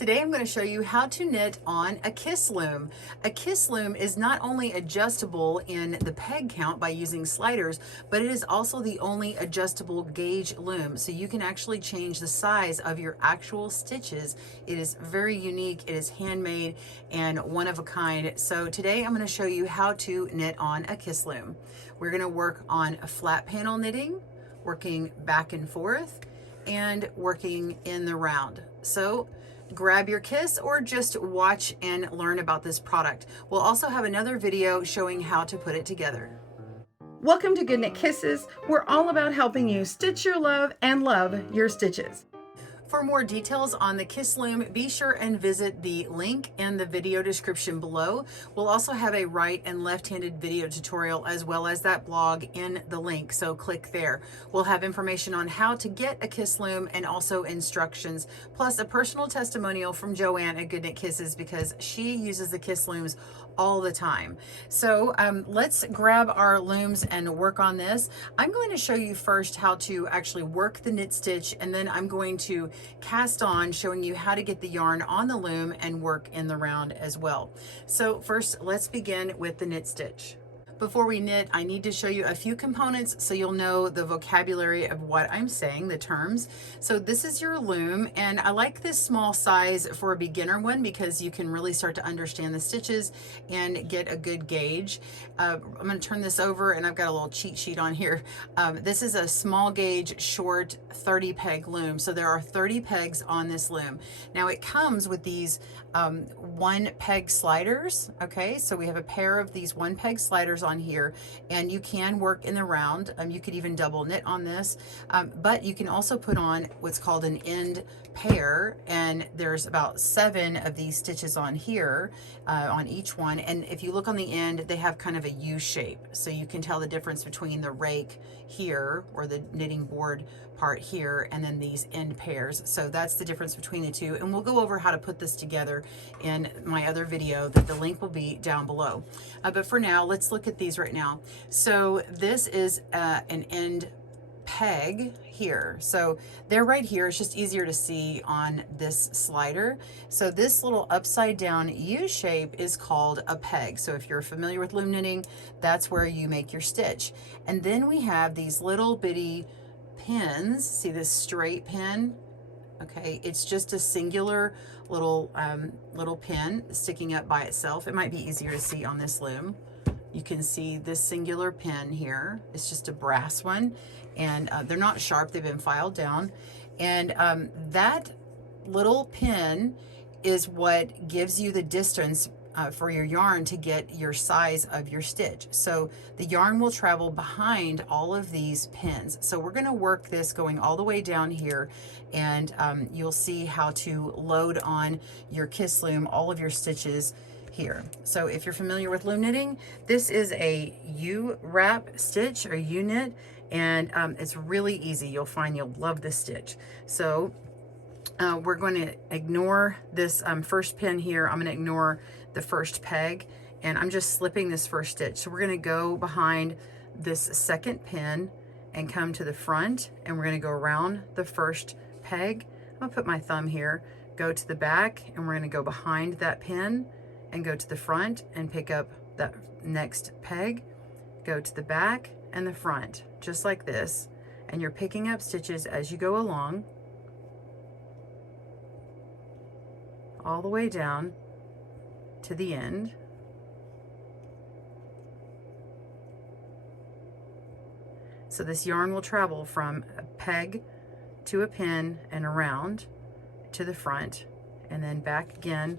Today I'm going to show you how to knit on a kiss loom. A kiss loom is not only adjustable in the peg count by using sliders, but it is also the only adjustable gauge loom. So you can actually change the size of your actual stitches. It is very unique, it is handmade and one of a kind. So today I'm going to show you how to knit on a kiss loom. We're going to work on a flat panel knitting, working back and forth, and working in the round. So grab your kiss or just watch and learn about this product. We'll also have another video showing how to put it together. Welcome to GoodKnit Kisses. We're all about helping you stitch your love and love your stitches. For more details on the Kiss Loom, be sure and visit the link in the video description below. We'll also have a right and left-handed video tutorial as well as that blog in the link, so click there. We'll have information on how to get a Kiss Loom and also instructions, plus a personal testimonial from Joanne at GoodKnit Kisses because she uses the Kiss Looms all the time. So let's grab our looms and work on this. I'm going to show you first how to actually work the knit stitch, and then I'm going to cast on, showing you how to get the yarn on the loom and work in the round as well. So first, let's begin with the knit stitch. Before we knit, I need to show you a few components so you'll know the vocabulary of what I'm saying, the terms. So this is your loom, and I like this small size for a beginner one because you can really start to understand the stitches and get a good gauge. I'm going to turn this over, and I've got a little cheat sheet on here. This is a small gauge, short 30 peg loom. So there are 30 pegs on this loom. Now it comes with these 1 peg sliders. Okay, so we have a pair of these 1 peg sliders on here, and you can work in the round. You could even double knit on this, but you can also put on what's called an end pair, and there's about 7 of these stitches on here on each one. And if you look on the end, they have kind of a U shape, so you can tell the difference between the rake here, or the knitting board part here, and then these end pairs. So that's the difference between the two, and we'll go over how to put this together in my other video that the link will be down below. But for now, let's look at these right now. So this is an end peg here. So they're right here. It's just easier to see on this slider. So this little upside down U shape is called a peg. So if you're familiar with loom knitting, that's where you make your stitch. And then we have these little bitty pins. See this straight pin? Okay, it's just a singular little little pin sticking up by itself. It might be easier to see on this loom. You can see this singular pin here. It's just a brass one, and they're not sharp. They've been filed down, and that little pin is what gives you the distance for your yarn to get your size of your stitch. So the yarn will travel behind all of these pins. So we're going to work this going all the way down here, and you'll see how to load on your kiss loom all of your stitches here. So if you're familiar with loom knitting, this is a U-wrap stitch or U-knit, and it's really easy. You'll find you'll love this stitch. So we're going to ignore this first pin here. I'm going to ignore the first peg, and I'm just slipping this first stitch. So we're going to go behind this second pin and come to the front, and we're going to go around the first peg. I'm going to put my thumb here, go to the back, and we're going to go behind that pin and go to the front and pick up that next peg, go to the back and the front, just like this. And you're picking up stitches as you go along, all the way down to the end. So this yarn will travel from a peg to a pin and around to the front and then back again.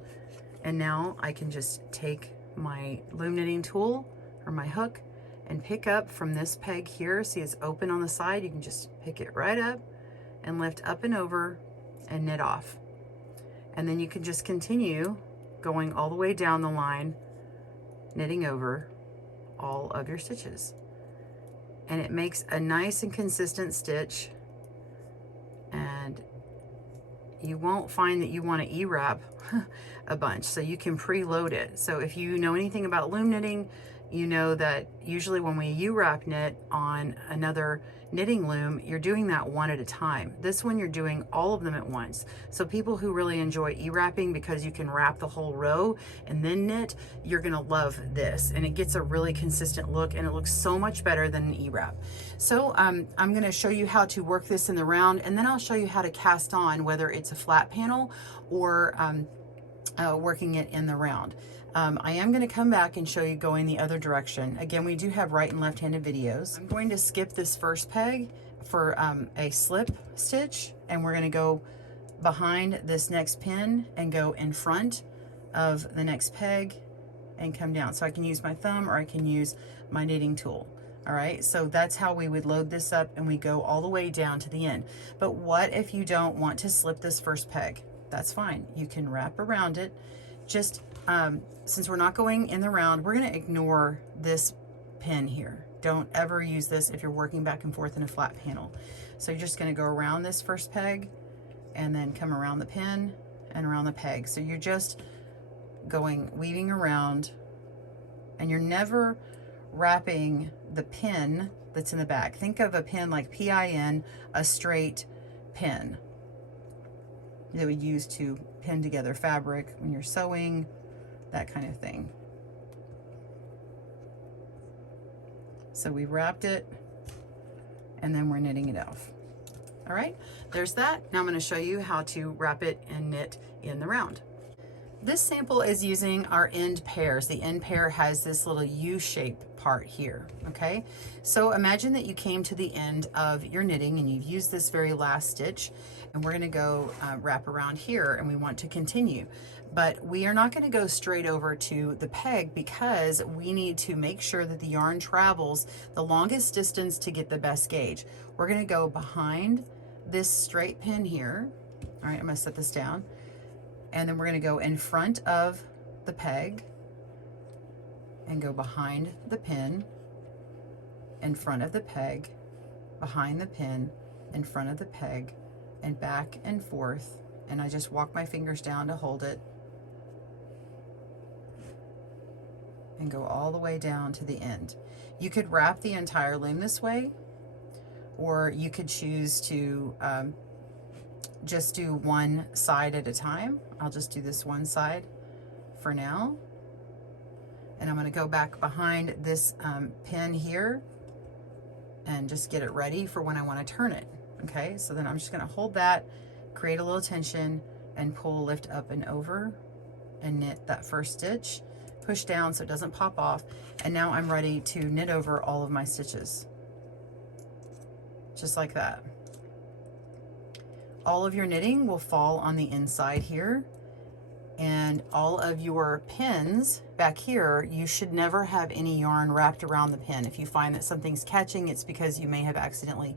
And now I can just take my loom knitting tool or my hook and pick up from this peg here. See, it's open on the side. You can just pick it right up and lift up and over and knit off. And then you can just continue going all the way down the line, knitting over all of your stitches. And it makes a nice and consistent stitch, and you won't find that you want to E-wrap a bunch, so you can preload it. So if you know anything about loom knitting, you know that usually when we U-wrap knit on another knitting loom, you're doing that one at a time. This one you're doing all of them at once. So people who really enjoy E-wrapping because you can wrap the whole row and then knit, you're gonna love this. And it gets a really consistent look and it looks so much better than an E-wrap. So I'm gonna show you how to work this in the round, and then I'll show you how to cast on, whether it's a flat panel or working it in the round. I am going to come back and show you going the other direction. Again, we do have right and left-handed videos. I'm going to skip this first peg for a slip stitch, and we're going to go behind this next pin and go in front of the next peg and come down. So I can use my thumb or I can use my knitting tool. All right, so that's how we would load this up, and we go all the way down to the end. But what if you don't want to slip this first peg? That's fine. You can wrap around it. Just since we're not going in the round, we're going to ignore this pin here. Don't ever use this if you're working back and forth in a flat panel. So you're just going to go around this first peg and then come around the pin and around the peg. So you're just weaving around, and you're never wrapping the pin that's in the back. Think of a pin like PIN, a straight pin that we use to pin together fabric when you're sewing, that kind of thing. So we wrapped it and then we're knitting it off. All right, there's that. Now I'm going to show you how to wrap it and knit in the round. This sample is using our end pairs. The end pair has this little U-shaped part here, okay? So imagine that you came to the end of your knitting and you've used this very last stitch, and we're gonna go wrap around here, and we want to continue. But we are not gonna go straight over to the peg because we need to make sure that the yarn travels the longest distance to get the best gauge. We're gonna go behind this straight pin here. All right, I'm gonna set this down. And then we're going to go in front of the peg and go behind the pin, in front of the peg, behind the pin, in front of the peg, and back and forth. And I just walk my fingers down to hold it and go all the way down to the end. You could wrap the entire loom this way, or you could choose to just do one side at a time. I'll just do this one side for now. And I'm going to go back behind this pin here and just get it ready for when I want to turn it. Okay, so then I'm just going to hold that, create a little tension, and pull, lift up and over, and knit that first stitch, push down so it doesn't pop off. And now I'm ready to knit over all of my stitches. Just like that. All of your knitting will fall on the inside here, and all of your pins back here, you should never have any yarn wrapped around the pin. If you find that something's catching, it's because you may have accidentally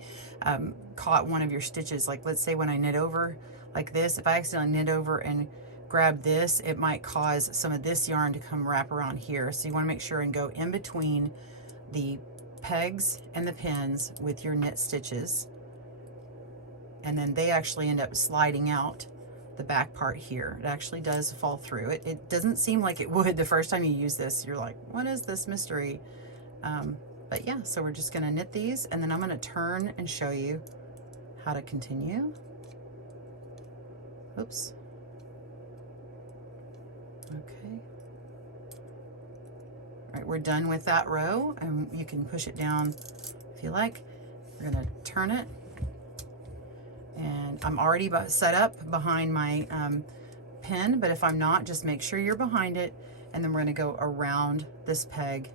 caught one of your stitches. Like let's say when I knit over like this, if I accidentally knit over and grab this, it might cause some of this yarn to come wrap around here. So you want to make sure and go in between the pegs and the pins with your knit stitches. And then they actually end up sliding out the back part here. It actually does fall through. It doesn't seem like it would the first time you use this. You're like, what is this mystery? But yeah, so we're just gonna knit these, and then I'm gonna turn and show you how to continue. Oops. Okay. All right, we're done with that row, and you can push it down if you like. We're gonna turn it. And I'm already set up behind my pin, but if I'm not, just make sure you're behind it. And then we're going to go around this peg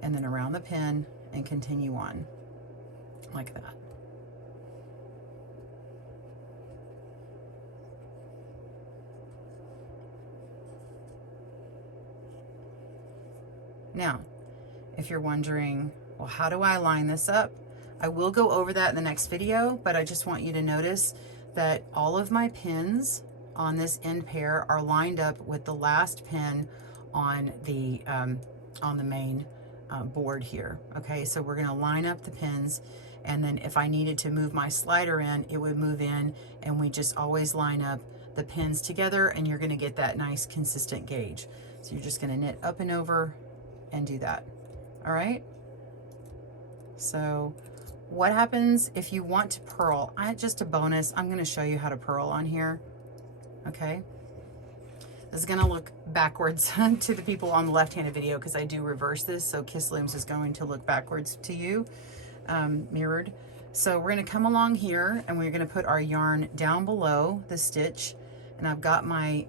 and then around the pin and continue on like that. Now, if you're wondering, well, how do I line this up? I will go over that in the next video, but I just want you to notice that all of my pins on this end pair are lined up with the last pin on the main board here. Okay, so we're going to line up the pins, and then if I needed to move my slider in, it would move in, and we just always line up the pins together, and you're going to get that nice consistent gauge. So you're just going to knit up and over and do that. All right. So what happens if you want to purl? Just a bonus, I'm going to show you how to purl on here. Okay. This is going to look backwards to the people on the left-handed video because I do reverse this. So Kiss Looms is going to look backwards to you, mirrored. So we're going to come along here and we're going to put our yarn down below the stitch. And I've got my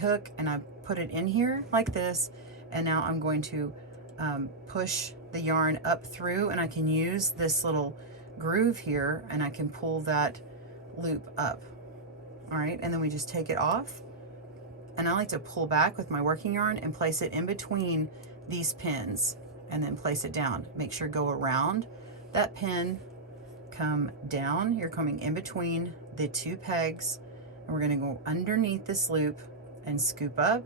hook and I put it in here like this. And now I'm going to push the yarn up through, and I can use this little groove here and I can pull that loop up. All right, and then we just take it off, and I like to pull back with my working yarn and place it in between these pins and then place it down. Make sure go around that pin, come down. You're coming in between the two pegs, and we're going to go underneath this loop and scoop up.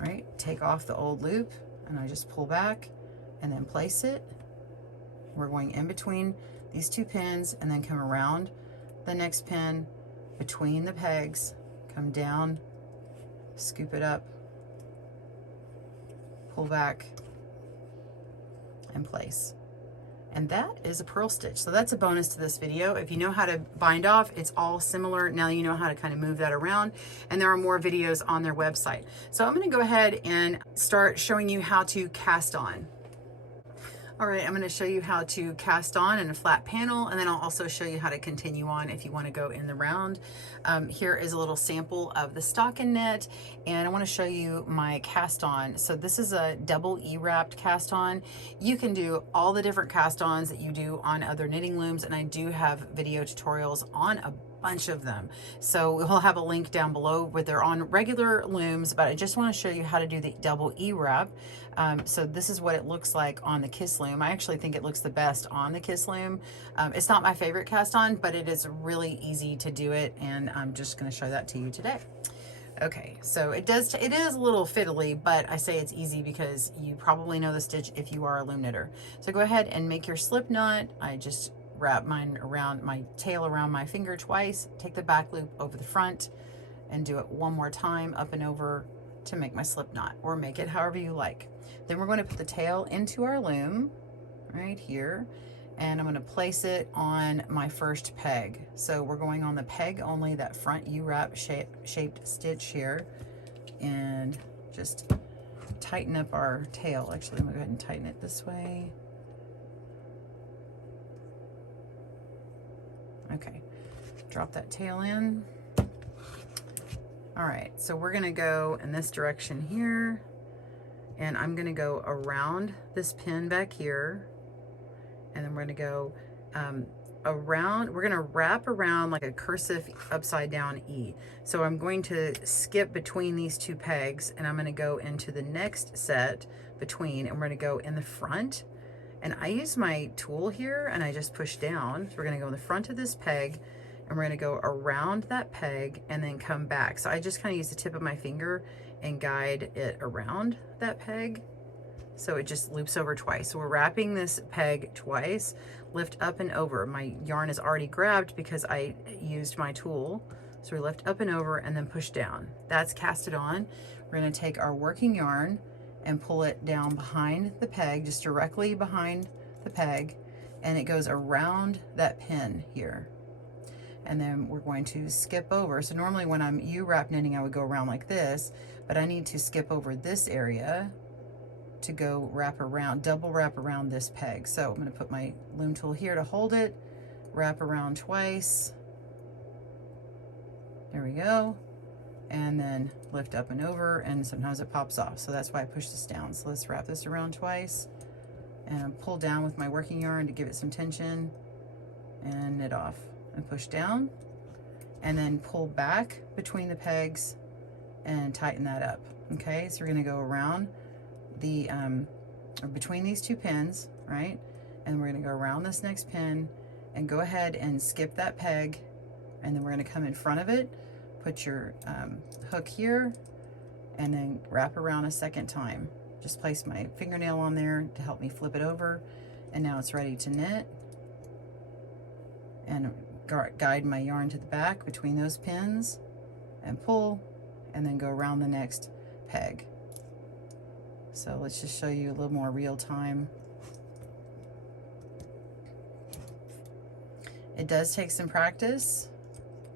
All right, take off the old loop, and I just pull back and then place it. We're going in between these two pins and then come around the next pin between the pegs, come down, scoop it up, pull back, and place. And that is a purl stitch. So that's a bonus to this video. If you know how to bind off, it's all similar. Now you know how to kind of move that around, and there are more videos on their website. So I'm going to go ahead and start showing you how to cast on. All right, I'm going to show you how to cast on in a flat panel, and then I'll also show you how to continue on if you want to go in the round. Here is a little sample of the stocking knit, and I want to show you my cast on. So this is a double E-wrapped cast on. You can do all the different cast ons that you do on other knitting looms, and I do have video tutorials on a bunch of them. So we'll have a link down below where they're on regular looms, but I just want to show you how to do the double E-wrap. So this is what it looks like on the Kiss Loom. I actually think it looks the best on the Kiss Loom. It's not my favorite cast on, but it is really easy to do it, and I'm just going to show that to you today. Okay, so it is a little fiddly, but I say it's easy because you probably know the stitch if you are a loom knitter. So go ahead and make your slip knot. I just wrap mine around my tail around my finger twice, take the back loop over the front, and do it one more time up and over to make my slip knot, or make it however you like. Then we're going to put the tail into our loom right here, and I'm going to place it on my first peg. So we're going on the peg only, that front U-wrap shaped stitch here, and just tighten up our tail. Actually, I'm going to go ahead and tighten it this way. Okay, drop that tail in. All right, so we're gonna go in this direction here, and I'm gonna go around this pin back here, and then we're gonna go around, we're gonna wrap around like a cursive upside down E. So I'm going to skip between these two pegs, and I'm gonna go into the next set between, and we're gonna go in the front. And I use my tool here and I just push down. So we're gonna go in the front of this peg, and we're gonna go around that peg and then come back. So I just kind of use the tip of my finger and guide it around that peg. So it just loops over twice. So we're wrapping this peg twice, lift up and over. My yarn is already grabbed because I used my tool. So we lift up and over and then push down. That's casted on. We're gonna take our working yarn and pull it down behind the peg, just directly behind the peg, and it goes around that pin here. And then we're going to skip over. So normally when I'm U-wrap knitting, I would go around like this, but I need to skip over this area to go wrap around, double wrap around this peg. So I'm going to put my loom tool here to hold it, wrap around twice. There we go. And then lift up and over, and sometimes it pops off. So that's why I push this down. So let's wrap this around twice, and pull down with my working yarn to give it some tension, and knit off and push down, and then pull back between the pegs and tighten that up. Okay, so we're gonna go around the, or between these two pins, right? And we're gonna go around this next pin and go ahead and skip that peg, and then we're gonna come in front of it, put your hook here, and then wrap around a second time. Just place my fingernail on there to help me flip it over, and now it's ready to knit. And guide my yarn to the back between those pins and pull, and then go around the next peg. So let's just show you a little more real time. It does take some practice.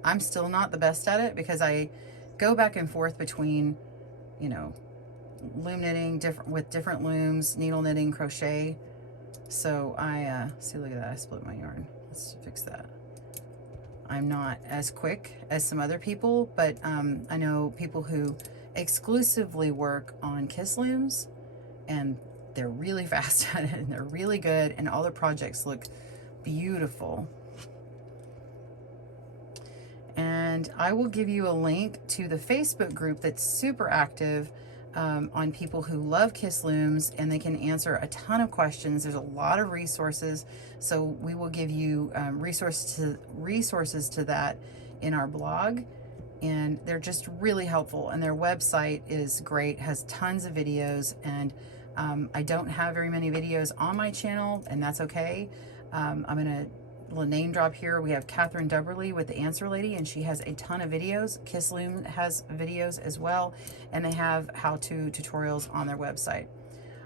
I'm still not the best at it because I go back and forth between, you know, loom knitting with different looms, needle knitting, crochet. So I, see, look at that, I split my yarn. Let's fix that. I'm not as quick as some other people, but I know people who exclusively work on Kiss looms, and they're really fast at it, and they're really good, and all their projects look beautiful. And I will give you a link to the Facebook group that's super active on people who love Kiss looms, and they can answer a ton of questions. There's a lot of resources, so we will give you resources to that in our blog, and they're just really helpful. And their website is great, has tons of videos, and I don't have very many videos on my channel, and that's okay. I'm gonna name drop here. We have Catherine Dubberly with the Answer Lady, and she has a ton of videos. Kiss Loom has videos as well, and they have how-to tutorials on their website.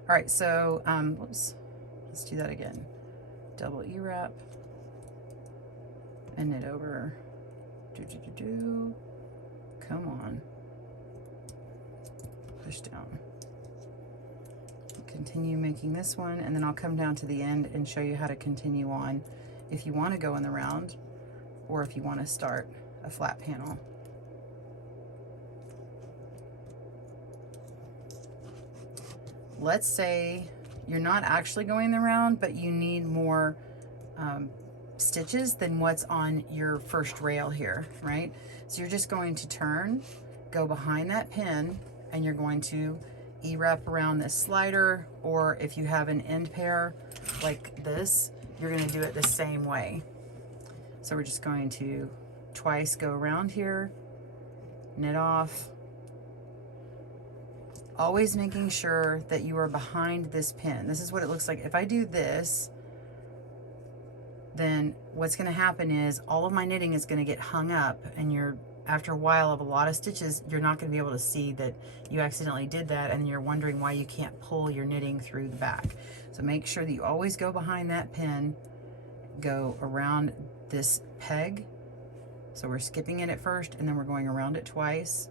All right, so whoops, let's do that again. Double E-wrap and knit over. Come on, push down. Continue making this one, and then I'll come down to the end and show you how to continue on if you want to go in the round, or if you want to start a flat panel. Let's say you're not actually going the round, but you need more stitches than what's on your first rail here, right? So you're just going to turn, go behind that pin, and you're going to E-wrap around this slider, or if you have an end pair like this, you're going to do it the same way. So we're just going to twice go around here, knit off, always making sure that you are behind this pin. This is what it looks like. If I do this, then what's going to happen is all of my knitting is going to get hung up, and you're, after a while of a lot of stitches, you're not going to be able to see that you accidentally did that, and you're wondering why you can't pull your knitting through the back. So make sure that you always go behind that pin, go around this peg. So we're skipping it at first, and then we're going around it twice,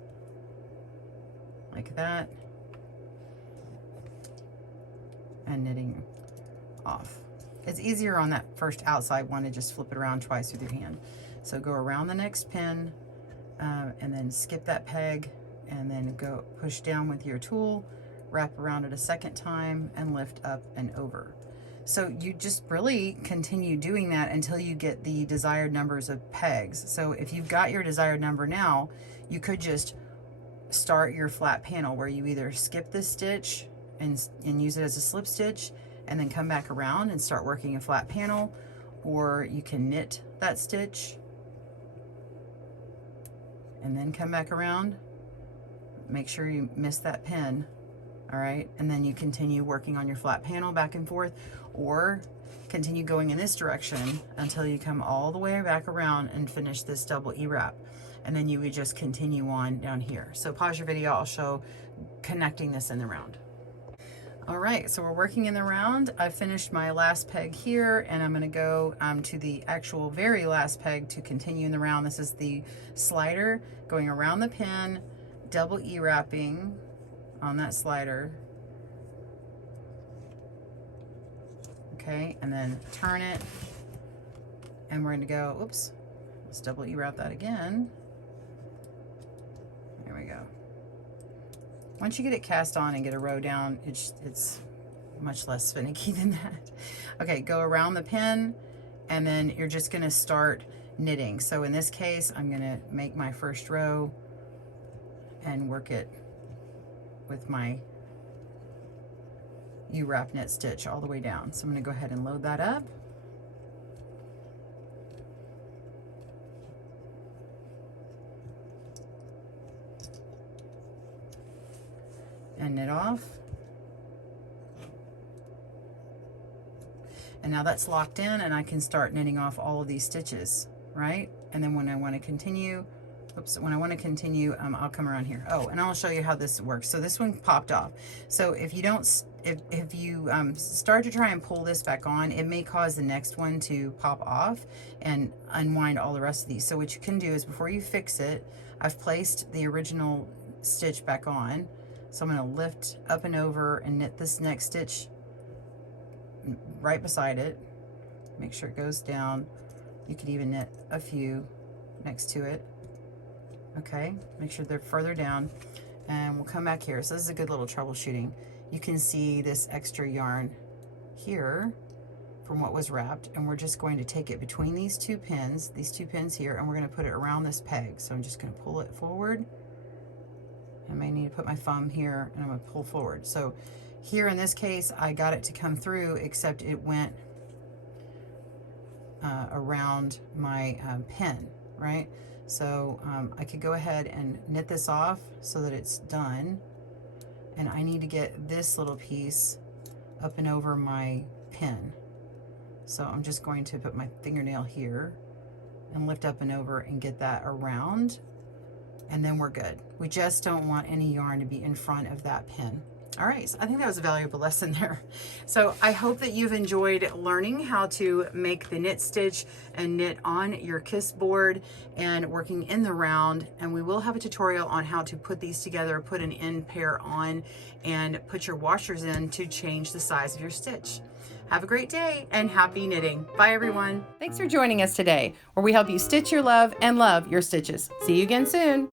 like that, and knitting off. It's easier on that first outside one to just flip it around twice with your hand. So go around the next pin, and then skip that peg, and then go push down with your tool, wrap around it a second time, and lift up and over. So you just really continue doing that until you get the desired numbers of pegs. So if you've got your desired number now, you could just start your flat panel where you either skip this stitch and use it as a slip stitch, and then come back around and start working a flat panel, or you can knit that stitch and then come back around. Make sure you miss that pin, all right? And then you continue working on your flat panel back and forth, or continue going in this direction until you come all the way back around and finish this double E-wrap. And then you would just continue on down here. So pause your video, I'll show connecting this in the round. All right, so we're working in the round. I've finished my last peg here, and I'm gonna go to the actual very last peg to continue in the round. This is the slider, going around the pin, double E-wrapping on that slider. Okay, and then turn it, and we're gonna go, oops, let's double E-wrap that again. There we go. Once you get it cast on and get a row down, it's much less finicky than that. Okay, go around the pin, and then you're just gonna start knitting. So in this case, I'm gonna make my first row and work it with my U-wrap knit stitch all the way down. So I'm gonna go ahead and load that up. And knit off. And now that's locked in, and I can start knitting off all of these stitches, right? And then when I want to continue, oops, when I want to continue, I'll come around here. Oh, and I'll show you how this works. So this one popped off. So if you don't, if you start to try and pull this back on, it may cause the next one to pop off and unwind all the rest of these. So what you can do is, before you fix it, I've placed the original stitch back on. So I'm going to lift up and over and knit this next stitch right beside it. Make sure it goes down. You could even knit a few next to it. Okay, make sure they're further down, and we'll come back here. So this is a good little troubleshooting. You can see this extra yarn here from what was wrapped, and we're just going to take it between these two pins here, and we're going to put it around this peg. So I'm just going to pull it forward. I may need to put my thumb here, and I'm going to pull forward. So here in this case, I got it to come through, except it went around my pin, right? So I could go ahead and knit this off so that it's done. And I need to get this little piece up and over my pin. So I'm just going to put my fingernail here and lift up and over and get that around. And then we're good. We just don't want any yarn to be in front of that pin. All right, so I think that was a valuable lesson there. So I hope that you've enjoyed learning how to make the knit stitch and knit on your kiss board and working in the round. And we will have a tutorial on how to put these together, put an end pair on, and put your washers in to change the size of your stitch. Have a great day and happy knitting. Bye, everyone. Thanks for joining us today, where we help you stitch your love and love your stitches. See you again soon.